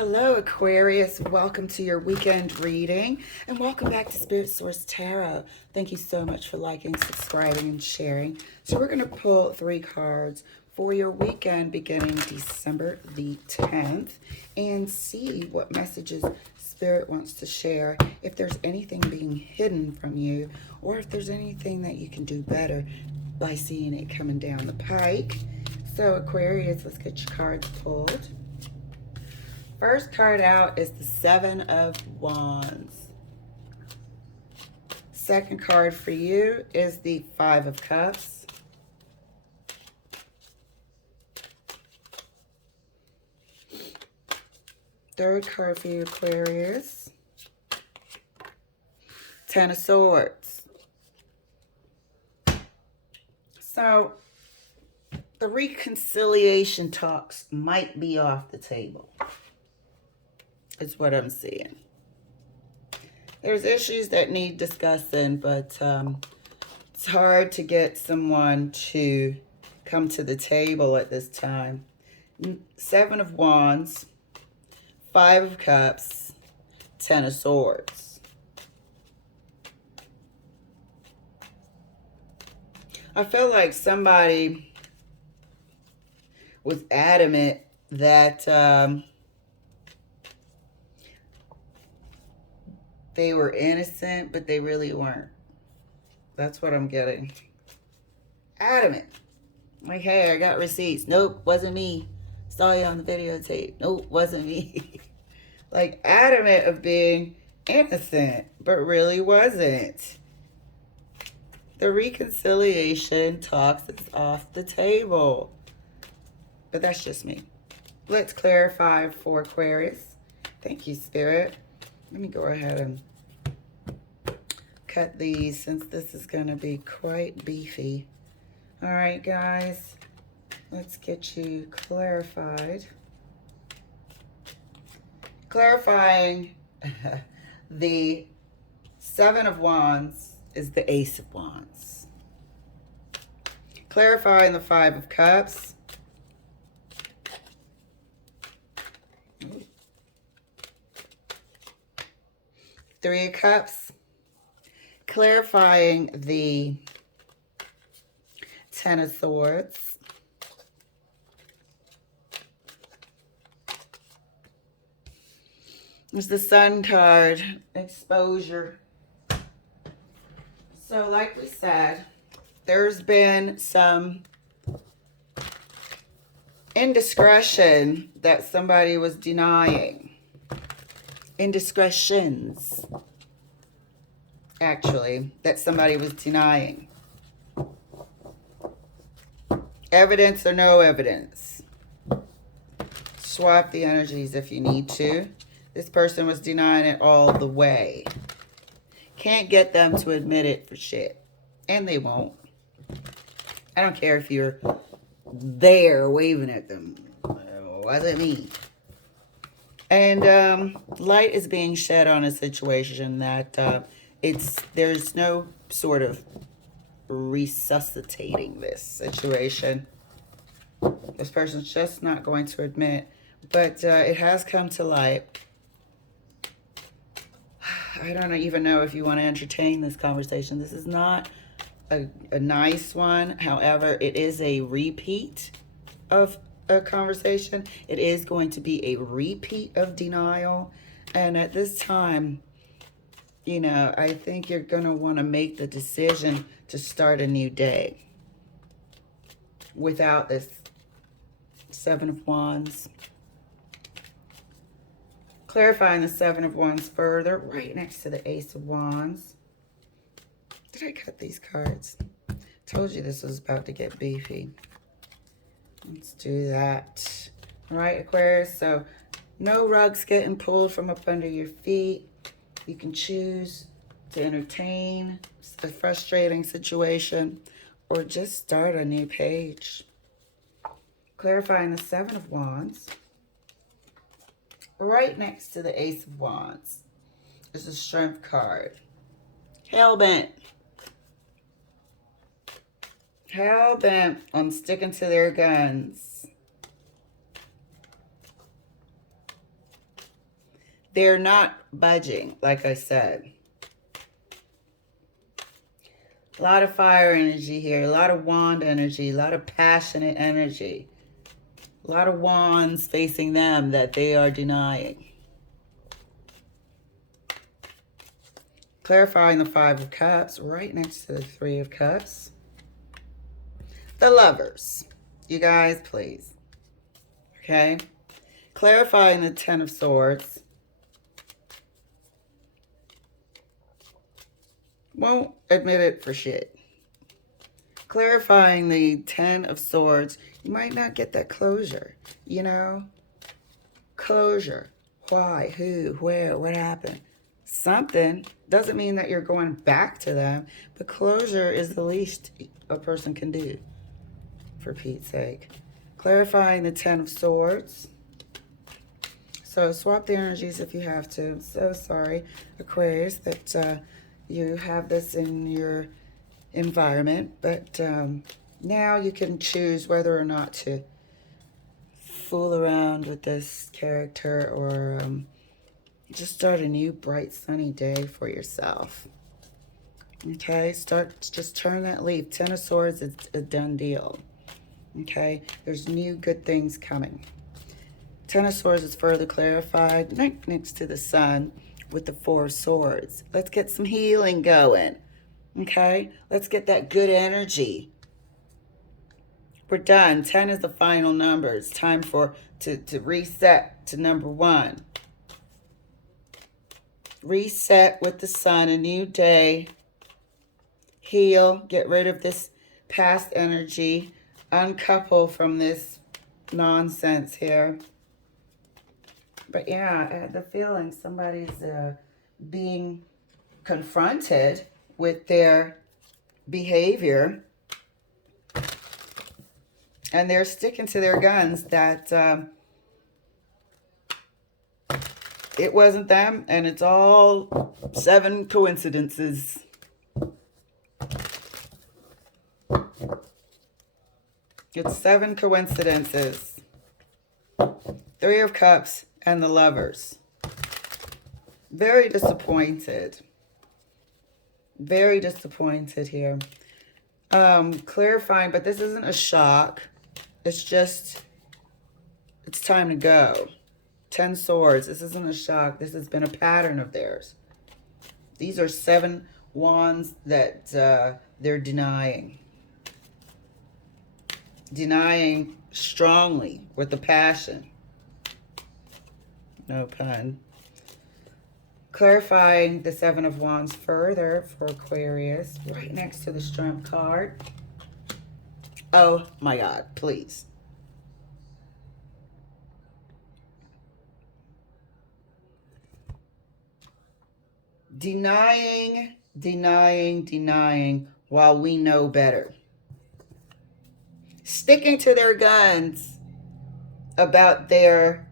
Hello, Aquarius. Welcome to your weekend reading and welcome back to Spirit Source Tarot. Thank you so much for liking, subscribing, and sharing. So, we're going to pull 3 cards for your weekend beginning December the 10th and see what messages Spirit wants to share. If there's anything being hidden from you, or if there's anything that you can do better by seeing it coming down the pike. So, Aquarius, let's get your cards pulled. First card out is the 7 of Wands. Second card for you is the 5 of Cups. Third card for you, Aquarius, 10 of Swords. So, the reconciliation talks might be off the table. Is what I'm seeing. There's issues that need discussing, but it's hard to get someone to come to the table at this time. 7 of Wands, 5 of Cups, 10 of Swords. I feel like somebody was adamant that they were innocent, but they really weren't. That's what I'm getting. Adamant. Like, hey, I got receipts. Nope, wasn't me. Saw you on the videotape. Nope, wasn't me. Like, adamant of being innocent, but really wasn't. The reconciliation talks is off the table. But that's just me. Let's clarify for Aquarius. Thank you, Spirit. Let me go ahead and cut these since this is going to be quite beefy. All right, guys, let's get you clarified. Clarifying the 7 of Wands is the Ace of Wands. Clarifying the 5 of Cups. Three of Cups, clarifying the 10 of Swords, there's the Sun card, exposure. So like we said, there's been some indiscretion that somebody was denying. Indiscretions, actually, that somebody was denying. Evidence or no evidence. Swap the energies if you need to. This person was denying it all the way. Can't get them to admit it for shit. And they won't. I don't care if you're there waving at them. It wasn't me. And light is being shed on a situation that there's no sort of resuscitating this situation. This person's just not going to admit, but it has come to light. I don't even know if you want to entertain this conversation. This is not a nice one. However, it is a repeat of a conversation. It is going to be a repeat of denial. And at this time, you know, I think you're going to want to make the decision to start a new day without this 7 of Wands. Clarifying the 7 of Wands further, right next to the Ace of Wands. Did I cut these cards? Told you this was about to get beefy. Let's do that. All right, Aquarius, so no rugs getting pulled from up under your feet. You can choose to entertain a frustrating situation or just start a new page. Clarifying the 7 of Wands. Right next to the Ace of Wands is the Strength card. Hellbent. Hellbent on sticking to their guns. They're not budging, like I said. A lot of fire energy here, a lot of wand energy, a lot of passionate energy. A lot of wands facing them that they are denying. Clarifying the Five of Cups right next to the Three of Cups. The Lovers. You guys, please. Okay? Clarifying the Ten of Swords. Won't admit it for shit. Clarifying the Ten of Swords. You might not get that closure, you know? Closure. Why? Who? Where? What happened? Something. Doesn't mean that you're going back to them, but closure is the least a person can do, for Pete's sake. Clarifying the Ten of Swords. So swap the energies if you have to. I'm so sorry, Aquarius, that you have this in your environment, but now you can choose whether or not to fool around with this character or just start a new bright sunny day for yourself. Okay, just turn that leaf. Ten of Swords is a done deal. Okay, there's new good things coming. Ten of Swords is further clarified next to the Sun with the Four of Swords. Let's get some healing going. Okay, let's get that good energy. We're done. 10 is the final number. It's time to reset to number 1. Reset with the Sun, a new day. Heal, get rid of this past energy. Uncouple from this nonsense here. But yeah, I had the feeling somebody's being confronted with their behavior. And they're sticking to their guns that it wasn't them, and it's all 7 coincidences. It's 7 coincidences. 3 of Cups and the Lovers. Very disappointed. Very disappointed here. Clarifying, but this isn't a shock. It's just, it's time to go. 10 Swords. This isn't a shock. This has been a pattern of theirs. These are 7 wands that they're denying. Denying strongly with a passion. No pun. Clarifying the 7 of Wands further for Aquarius, right next to the Strength card. Oh my God, please. Denying, denying, denying while we know better. Sticking to their guns about their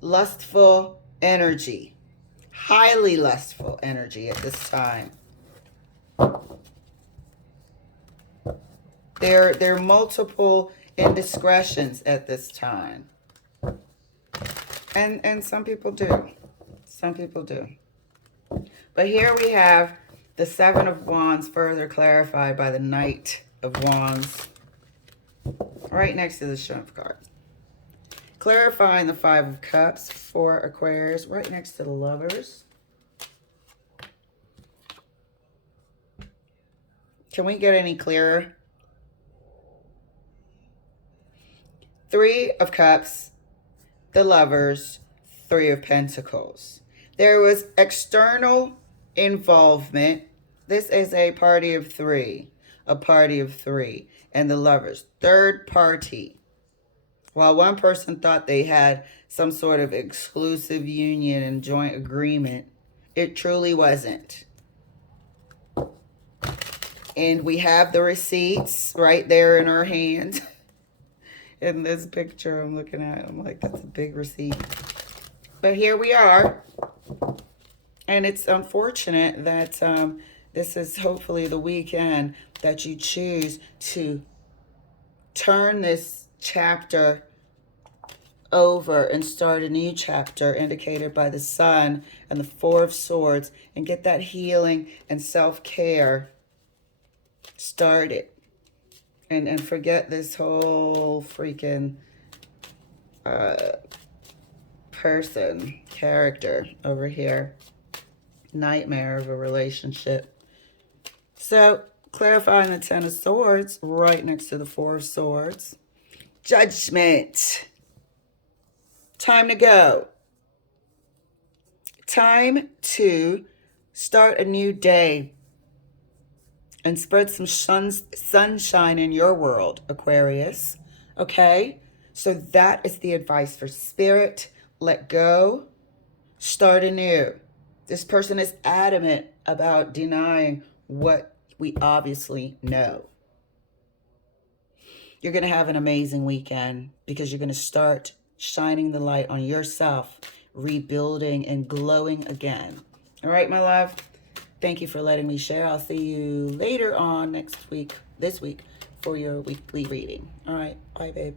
lustful energy. Highly lustful energy at this time. There are multiple indiscretions at this time. And some people do. Some people do. But here we have the 7 of Wands further clarified by the Knight of Wands. Right next to the Strength card. Clarifying the 5 of Cups for Aquarius, right next to the Lovers. Can we get any clearer? 3 of Cups, the Lovers, 3 of Pentacles. There was external involvement. This is a party of 3. A party of 3. And the Lovers, third party. While one person thought they had some sort of exclusive union and joint agreement, it truly wasn't. And we have the receipts right there in our hand. In this picture I'm looking at, I'm like, that's a big receipt. But here we are. And it's unfortunate that this is hopefully the weekend that you choose to turn this chapter over and start a new chapter indicated by the Sun and the Four of Swords, and get that healing and self-care started. And forget this whole freaking character over here. Nightmare of a relationship. So, clarifying the Ten of Swords right next to the Four of Swords. Judgment. Time to go. Time to start a new day and spread some sunshine in your world, Aquarius. Okay? So that is the advice for Spirit. Let go. Start anew. This person is adamant about denying what we obviously know. You're going to have an amazing weekend because you're going to start shining the light on yourself, rebuilding and glowing again. All right, my love. Thank you for letting me share. I'll see you later on this week, for your weekly reading. All right. Bye, babe.